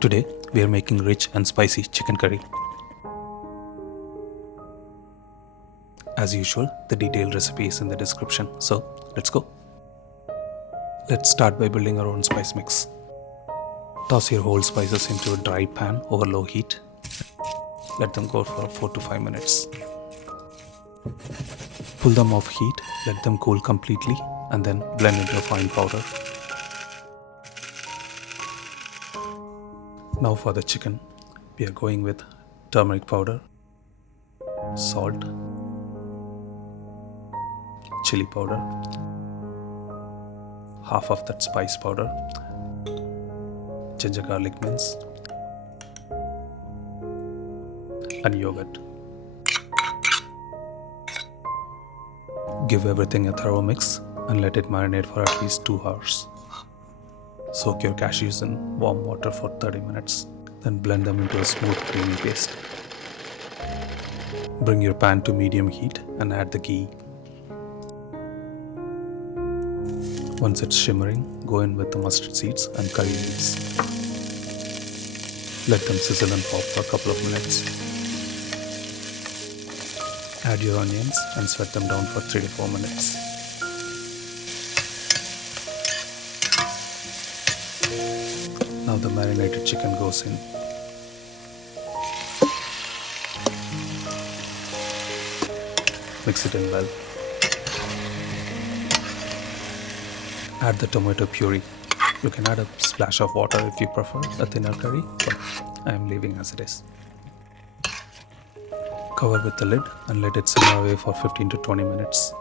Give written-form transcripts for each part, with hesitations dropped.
Today we are making rich and spicy chicken curry. As usual, the detailed recipe is in the description, so let's go. Let's start by building our own spice mix. Toss your whole spices into a dry pan over low heat. Let them go for 4 to 5 minutes. Pull them off heat, let them cool completely, and then blend into a fine powder. Now for the chicken, we are going with turmeric powder, salt, chili powder, half of that spice powder, ginger garlic mince, and yogurt. Give everything a thorough mix and let it marinate for at least 2 hours. Soak your cashews in warm water for 30 minutes, then blend them into a smooth creamy paste. Bring your pan to medium heat and add the ghee. Once it's shimmering, go in with the mustard seeds and curry leaves. Let them sizzle and pop for a couple of minutes. Add your onions and sweat them down for 3 to 4 minutes. Now the marinated chicken goes in. Mix it in well. Add the tomato puree. You can add a splash of water if you prefer a thinner curry, but I am leaving as it is. Cover with the lid and let it simmer away for 15 to 20 minutes.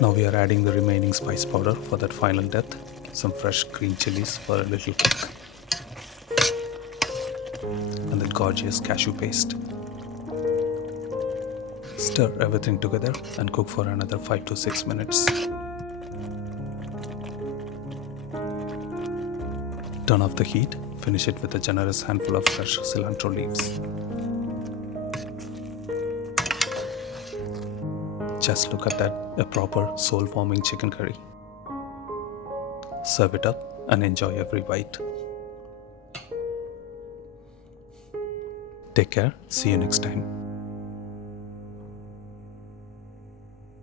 Now we are adding the remaining spice powder for that final depth, some fresh green chilies for a little kick, and that gorgeous cashew paste. Stir everything together and cook for another 5 to 6 minutes. Turn off the heat, finish it with a generous handful of fresh cilantro leaves. Just look at that, a proper soul-warming chicken curry. Serve it up and enjoy every bite. Take care, see you next time.